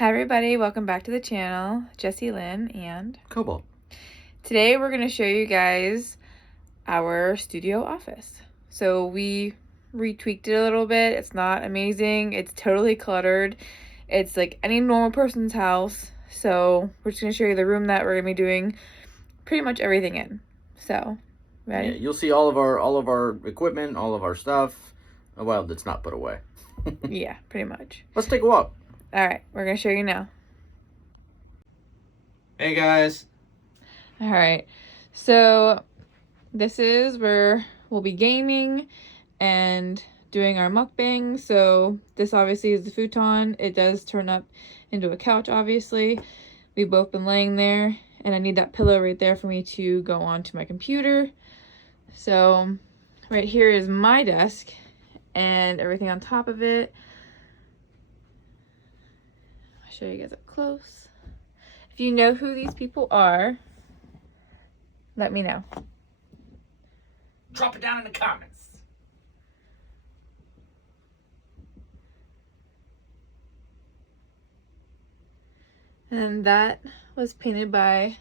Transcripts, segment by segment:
Hi everybody, welcome back to the channel. Jessie Lynn and Cobalt. Today we're going to show you guys our studio office. So we retweaked it a little bit. It's not amazing. It's totally cluttered. It's like any normal person's house. So we're just going to show you the room that we're going to be doing pretty much everything in. So, ready? Yeah, you'll see all of our equipment, all of our stuff. Well, that's not put away. Yeah, pretty much. Let's take a walk. All right, we're going to show you now. Hey guys. All right, so this is where we'll be gaming and doing our mukbang. So this obviously is the futon. It does turn up into a couch, obviously. We've both been laying there, and I need that pillow right there for me to go onto my computer. So right here is my desk and everything on top of it. I'll show you guys up close. If you know who these people are, let me know. Drop it down in the comments. And that was painted by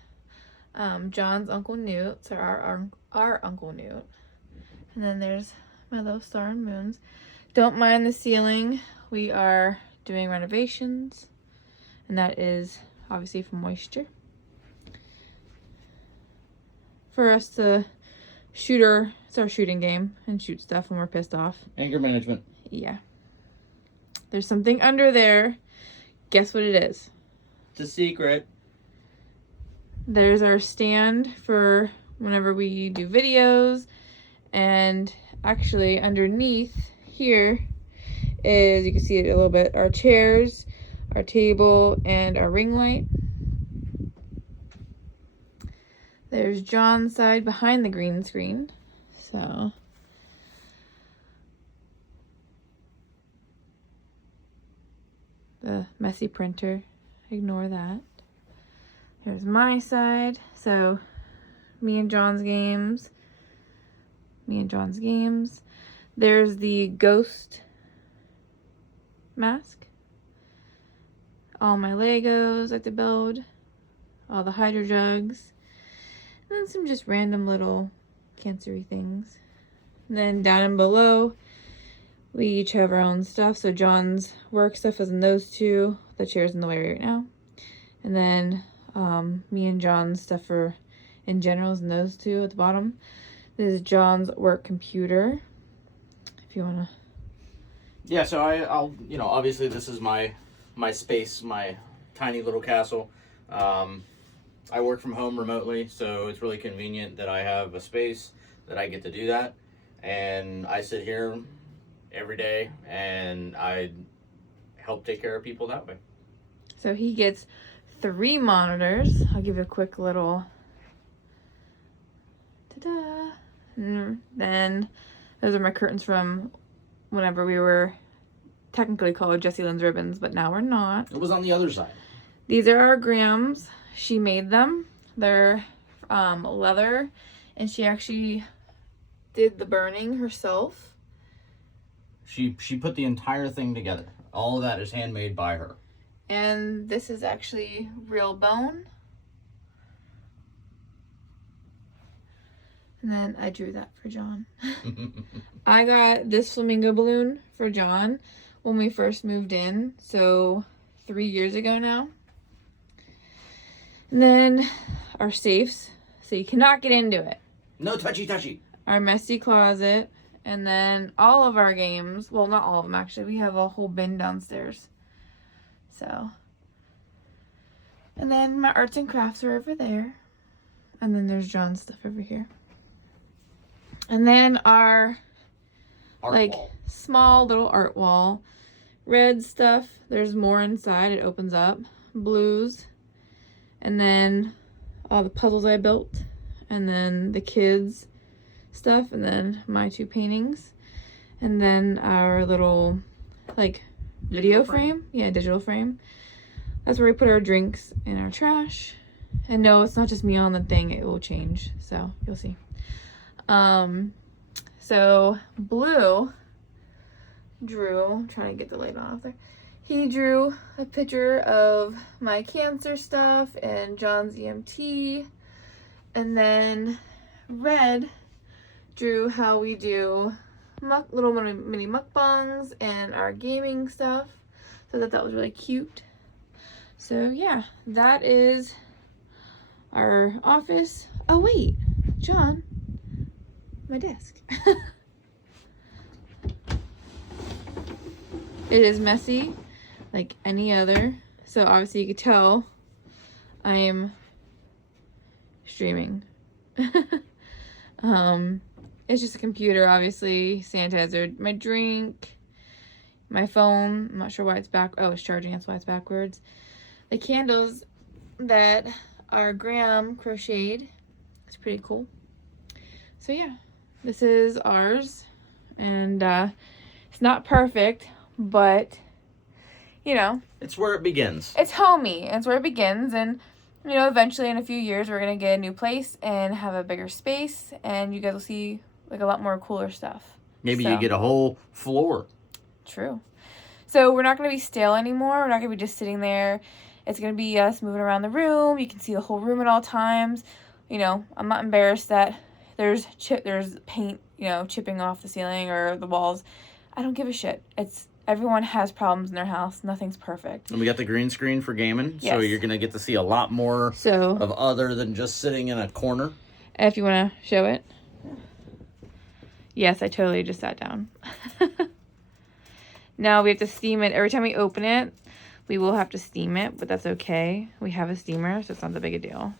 John's Uncle Newt, so our Uncle Newt. And then there's my little star and moons. Don't mind the ceiling. We are doing renovations, and that is obviously for moisture. For us to shoot it's our shooting game and shoot stuff when we're pissed off. Anger management. Yeah. There's something under there. Guess what it is? It's a secret. There's our stand for whenever we do videos, and actually underneath here is, you can see it a little bit, our chairs, our table, and our ring light. There's John's side behind the green screen. So the messy printer, ignore that. Here's my side. So me and John's games. There's the ghost mask. All my Legos I have to build. All the hydro jugs. And then some just random little cancery things. And then down and below, we each have our own stuff. So John's work stuff is in those two. The chair's in the way right now. And then me and John's stuff are in general is in those two at the bottom. This is John's work computer. If you wanna. Yeah, so I'll obviously this is my space, my tiny little castle. I work from home remotely, so it's really convenient that I have a space that I get to do that. And I sit here every day and I help take care of people that way. So he gets 3 monitors. I'll give you a quick little ta-da. And then those are my curtains from whenever we were technically called Jessie Lynn's Ribbons, but now we're not. It was on the other side. These are our grams. She made them. They're leather, and she actually did the burning herself. She put the entire thing together. All of that is handmade by her. And this is actually real bone. And then I drew that for John. I got this flamingo balloon for John when we first moved in, so 3 years ago now. And then our safes, so you cannot get into it. No touchy. Our messy closet, and then all of our games. Well, not all of them actually. We have a whole bin downstairs. So, and then my arts and crafts are over there. And then there's John's stuff over here. And then our Art wall. Small little art wall. Red stuff. There's more inside. It opens up. Blues. And then all the puzzles I built. And then the kids stuff. And then my 2 paintings. And then our little video frame. Yeah, digital frame. That's where we put our drinks and our trash. And no, it's not just me on the thing. It will change. So you'll see. So Blue drew, I'm trying to get the light on off there. He drew a picture of my cancer stuff and John's EMT. And then Red drew how we do little mini mukbangs and our gaming stuff. So that was really cute. So yeah, that is our office. Oh wait, John, my desk. It is messy like any other. So obviously you could tell I am streaming. It's just a computer, obviously, sanitizer, my drink, my phone. I'm not sure why it's back. Oh, it's charging, that's why it's backwards. The candles that our Graham crocheted. It's pretty cool. So yeah, this is ours. And it's not perfect, but you know, it's where it begins. It's homey. It's where it begins. And you know, eventually in a few years we're gonna get a new place and have a bigger space, and you guys will see like a lot more cooler stuff. Maybe you get a whole floor. True. So we're not gonna be stale anymore. We're not gonna be just sitting there. It's gonna be us moving around the room. You can see the whole room at all times. You know, I'm not embarrassed that there's paint, you know, chipping off the ceiling or the walls. I don't give a shit. Everyone has problems in their house. Nothing's perfect. And we got the green screen for gaming, yes. So you're going to get to see a lot more of other than just sitting in a corner. If you want to show it. Yes, I totally just sat down. Now we have to steam it. Every time we open it, we will have to steam it, but that's okay. We have a steamer, so it's not that big a deal.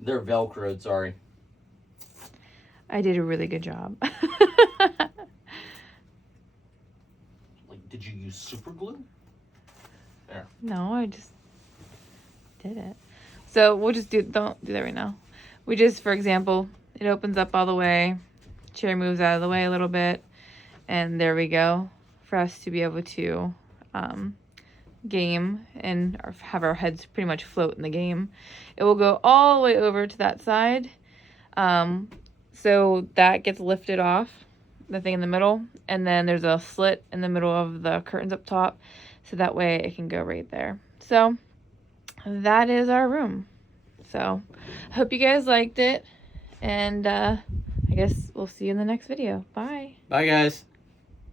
They're Velcroed, sorry. I did a really good job. Did you use super glue? There. No, I just did it. So we'll just don't do that right now. We just, for example, it opens up all the way, chair moves out of the way a little bit, and there we go for us to be able to game and have our heads pretty much float in the game. It will go all the way over to that side. So that gets lifted off, the thing in the middle, and then there's a slit in the middle of the curtains up top, so that way it can go right there. So that is our room. So I hope you guys liked it, and I guess we'll see you in the next video. Bye. Bye, guys.